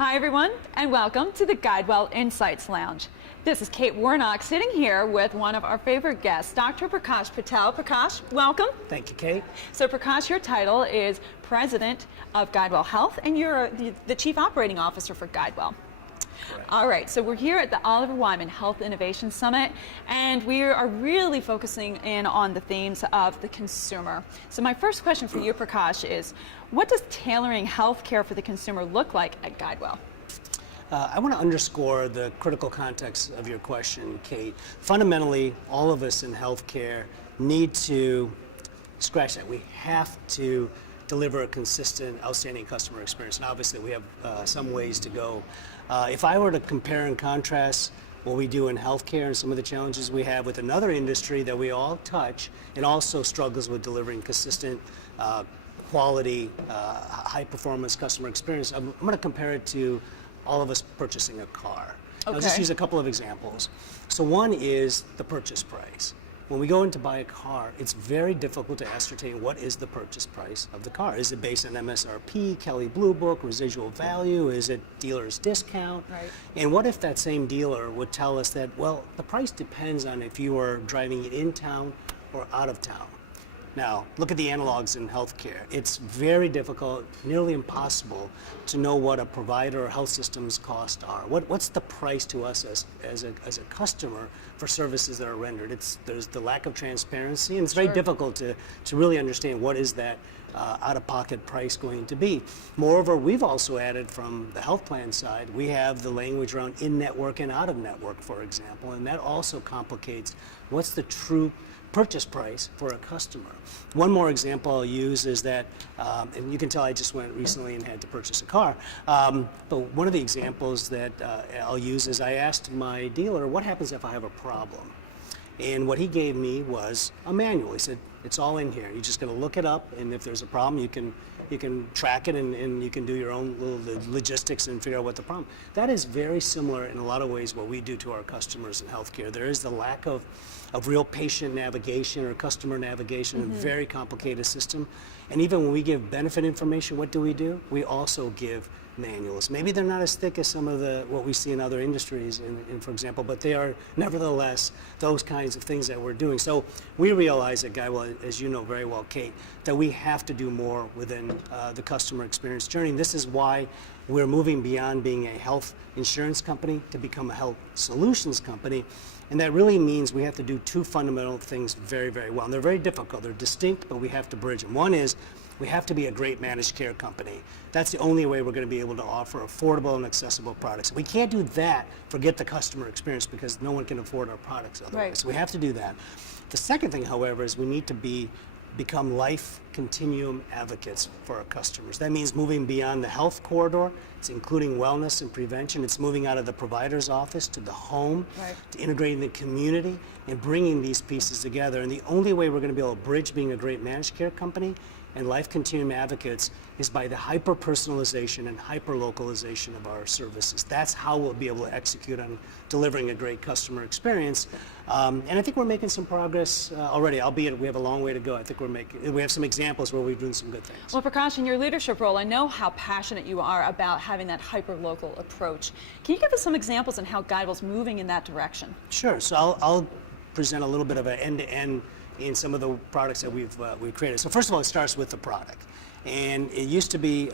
Hi everyone, and welcome to the GuideWell Insights Lounge. This is Kate Warnock sitting here with one of our favorite guests, Dr. Prakash Patel. Prakash, welcome. Thank you, Kate. So Prakash, your title is President of GuideWell Health, and you're the Chief Operating Officer for GuideWell. Correct. All right, so we're here at the Oliver Wyman Health Innovation Summit, and we are really focusing in on the themes of the consumer. So my first question for you, Prakash, is what does tailoring healthcare for the consumer look like at GuideWell? I want to underscore the critical context of your question, Kate. Fundamentally, all of us in healthcare need to scratch that. We have to deliver a consistent, outstanding customer experience. And obviously, we have some ways to go. If I were to compare and contrast what we do in healthcare and some of the challenges we have with another industry that we all touch and also struggles with delivering consistent, quality, high-performance customer experience, I'm going to compare it to all of us purchasing a car. Okay. I'll just use a couple of examples. So one is the purchase price. When we go in to buy a car, it's very difficult to ascertain what is the purchase price of the car. Is it based on MSRP, Kelley Blue Book, residual value? Is it dealer's discount? Right. And what if that same dealer would tell us that, well, the price depends on if you are driving it in town or out of town. Now, look at the analogs in healthcare. It's very difficult, nearly impossible, to know what a provider or health system's costs are. What's the price to us as a customer for services that are rendered? There's the lack of transparency, and it's very difficult to really understand what is that out-of-pocket price going to be. Moreover, we've also added from the health plan side, we have the language around in-network and out-of-network, for example, and that also complicates what's the true purchase price for a customer. One more example I'll use is that, and you can tell I just went recently and had to purchase a car, but one of the examples that I'll use is I asked my dealer, what happens if I have a problem? And what he gave me was a manual. He said, it's all in here. You're just going to look it up, and if there's a problem, you can track it, and you can do your own little logistics and figure out what the problem. That is very similar in a lot of ways what we do to our customers in healthcare. There is the lack of real patient navigation or customer navigation, a very complicated system. And even when we give benefit information, what do? We also give manuals. Maybe they're not as thick as some of what we see in other industries, for example, but they are nevertheless those kinds of things that we're doing. So we realize at GuideWell, as you know very well, Kate, that we have to do more within the customer experience journey. And this is why we're moving beyond being a health insurance company to become a health solutions company. And that really means we have to do two fundamental things very, very well. And they're very difficult. They're distinct, but we have to bridge them. One is we have to be a great managed care company. That's the only way we're going to be able to offer affordable and accessible products. We can't do that, forget the customer experience, because no one can afford our products otherwise. Right. So we have to do that. The second thing, however, is we need to become life continuum advocates for our customers. That means moving beyond the health corridor. It's including wellness and prevention. It's moving out of the provider's office to the home, to integrating the community and bringing these pieces together. And the only way we're going to be able to bridge being a great managed care company and life continuum advocates is by the hyper-personalization and hyper-localization of our services. That's how we'll be able to execute on delivering a great customer experience. And I think we're making some progress already, albeit we have a long way to go. I think we have some examples where we're doing some good things. Well, Prakash, in your leadership role, I know how passionate you are about having that hyper-local approach. Can you give us some examples on how GuideWell's moving in that direction? Sure. So I'll present a little bit of an end-to-end in some of the products that we've created. So first of all, it starts with the product. And it used to be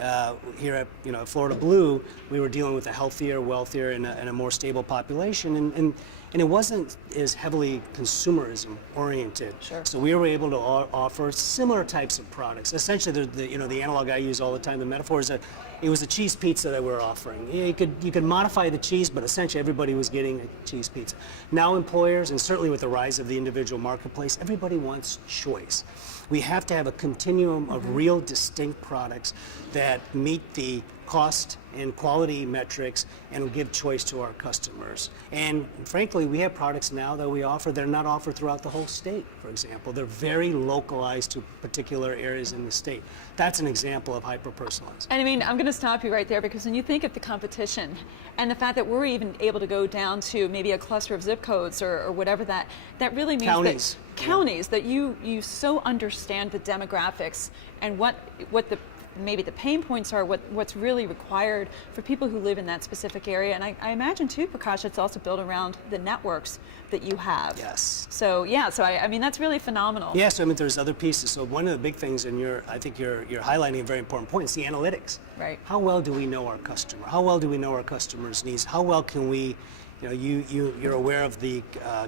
here at Florida Blue, we were dealing with a healthier, wealthier, and a more stable population, and it wasn't as heavily consumerism oriented. Sure. So we were able to offer similar types of products. Essentially, the analog I use all the time, the metaphor is that it was a cheese pizza that we were offering. You could modify the cheese, but essentially everybody was getting a cheese pizza. Now employers, and certainly with the rise of the individual marketplace, everybody wants choice. We have to have a continuum of real distinct products that meet the cost and quality metrics and give choice to our customers. And frankly, we have products now that we offer that are not offered throughout the whole state, for example. They're very localized to particular areas in the state. That's an example of hyper-personalized. And I mean, I'm going to stop you right there, because when you think of the competition and the fact that we're even able to go down to maybe a cluster of zip codes or whatever, that really means counties, that you so understand the demographics and what the maybe the pain points are, what's really required for people who live in that specific area. And I imagine too, Prakash, it's also built around the networks that you have. Yes. So yeah, so I mean that's really phenomenal. Yeah, so I mean there's other pieces. So one of the big things, and I think you're highlighting a very important point, is the analytics. Right. How well do we know our customer? How well do we know our customers' needs? How well can we, you're aware of the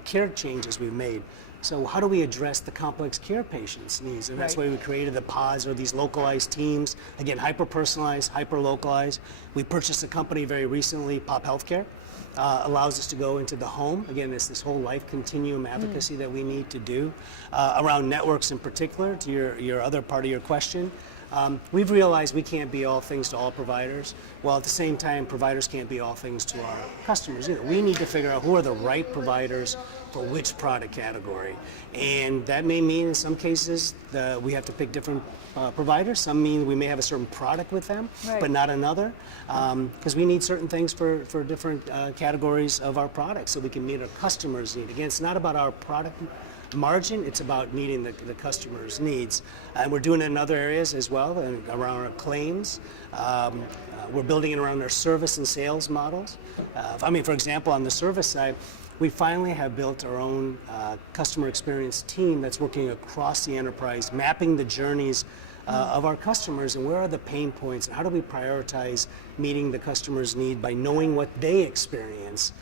care changes we've made. So how do we address the complex care patients' needs? And that's why we created the pods, or these localized teams. Again, hyper-personalized, hyper-localized. We purchased a company very recently, Pop Healthcare. Allows us to go into the home. Again, it's this whole life continuum advocacy that we need to do around networks in particular, to your other part of your question. We've realized we can't be all things to all providers, while at the same time providers can't be all things to our customers either. We need to figure out who are the right providers for which product category. And that may mean in some cases we have to pick different providers. Some mean we may have a certain product with them, but not another, because we need certain things for different categories of our products so we can meet our customers' need. Again, it's not about our product margin, it's about meeting the customer's needs. And we're doing it in other areas as well, and around our claims. We're building it around our service and sales models. For example, on the service side, we finally have built our own customer experience team that's working across the enterprise, mapping the journeys of our customers and where are the pain points and how do we prioritize meeting the customer's need by knowing what they experience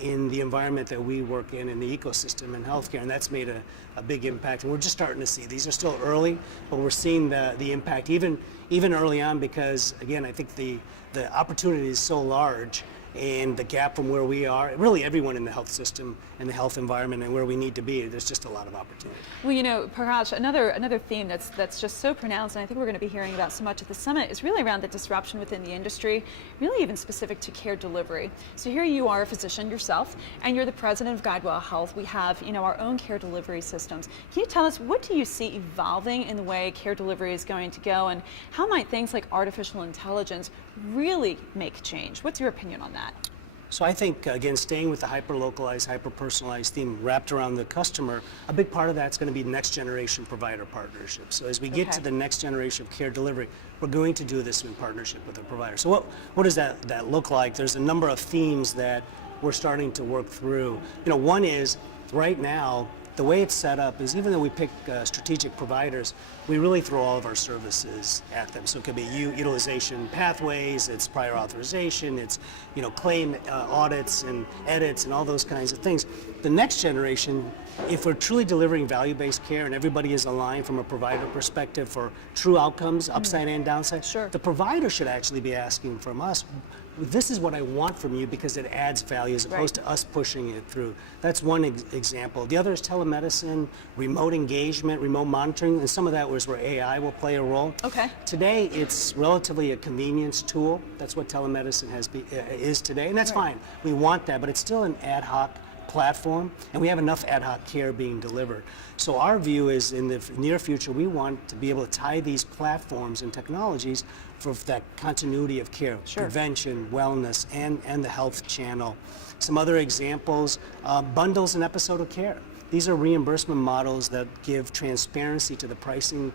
in the environment that we work in the ecosystem in healthcare, and that's made a big impact. And we're just starting to see, these are still early, but we're seeing the impact even early on, because again, I think the opportunity is so large, and the gap from where we are, really everyone in the health system and the health environment and where we need to be, there's just a lot of opportunity. Well, Prakash, another theme that's just so pronounced, and I think we're going to be hearing about so much at the summit, is really around the disruption within the industry, really even specific to care delivery. So here you are, a physician yourself, and you're the president of GuideWell Health. We have, our own care delivery systems. Can you tell us, what do you see evolving in the way care delivery is going to go, and how might things like artificial intelligence really make change? What's your opinion on that? So I think, again, staying with the hyper-localized, hyper-personalized theme wrapped around the customer, a big part of that's going to be next generation provider partnerships. So as we get to the next generation of care delivery, we're going to do this in partnership with a provider. So what does that look like? There's a number of themes that we're starting to work through. One is, right now, the way it's set up is, even though we pick strategic providers, we really throw all of our services at them. So it could be utilization pathways, it's prior authorization, it's claim audits and edits and all those kinds of things. The next generation, if we're truly delivering value-based care and everybody is aligned from a provider perspective for true outcomes, upside and downside, the provider should actually be asking from us, this is what I want from you because it adds value, as opposed to us pushing it through. That's one example. The other is telemedicine, remote engagement, remote monitoring, and some of that was where AI will play a role. Today, it's relatively a convenience tool. That's what telemedicine is today, and that's fine. We want that, but it's still an ad hoc platform, and we have enough ad hoc care being delivered. So our view is, in the near future, we want to be able to tie these platforms and technologies for that continuity of care, prevention, wellness, and the health channel. Some other examples, bundles and episodic care. These are reimbursement models that give transparency to the pricing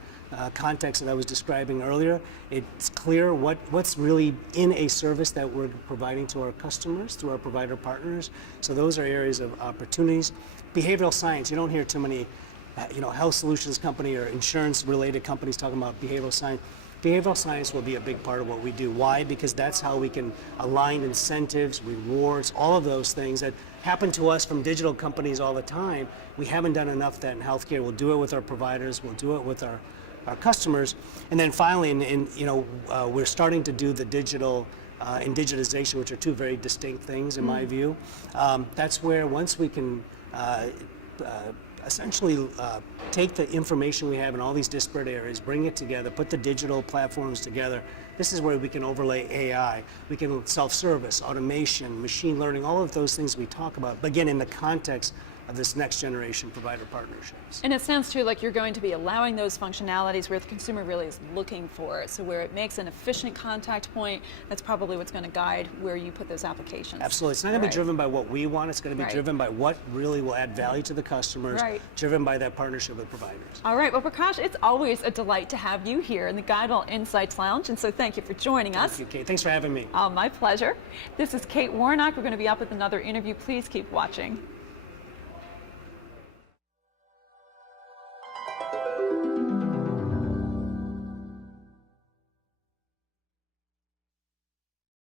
context that I was describing earlier. It's clear what's really in a service that we're providing to our customers through our provider partners. So those are areas of opportunities. Behavioral science, you don't hear too many health solutions company or insurance related companies talking about behavioral science. Behavioral science will be a big part of what we do. Why? Because that's how we can align incentives, rewards, all of those things that happen to us from digital companies all the time. We haven't done enough of that in healthcare. We'll do it with our providers. We'll do it with our customers. And then finally, we're starting to do the digital and digitization, which are two very distinct things in my view. That's where, once we can essentially take the information we have in all these disparate areas, bring it together, put the digital platforms together. This is where we can overlay AI. We can self-service, automation, machine learning, all of those things we talk about, but again, in the context of this next generation provider partnerships. And it sounds too like you're going to be allowing those functionalities where the consumer really is looking for it. So where it makes an efficient contact point, that's probably what's going to guide where you put those applications. Absolutely. It's not going to be driven by what we want. It's going to be driven by what really will add value to the customers, driven by that partnership with providers. All right. Well, Prakash, it's always a delight to have you here in the GuideWell Insights Lounge. And so thank you for joining us. Thank you, Kate. Thanks for having me. My pleasure. This is Kate Warnock. We're going to be up with another interview. Please keep watching.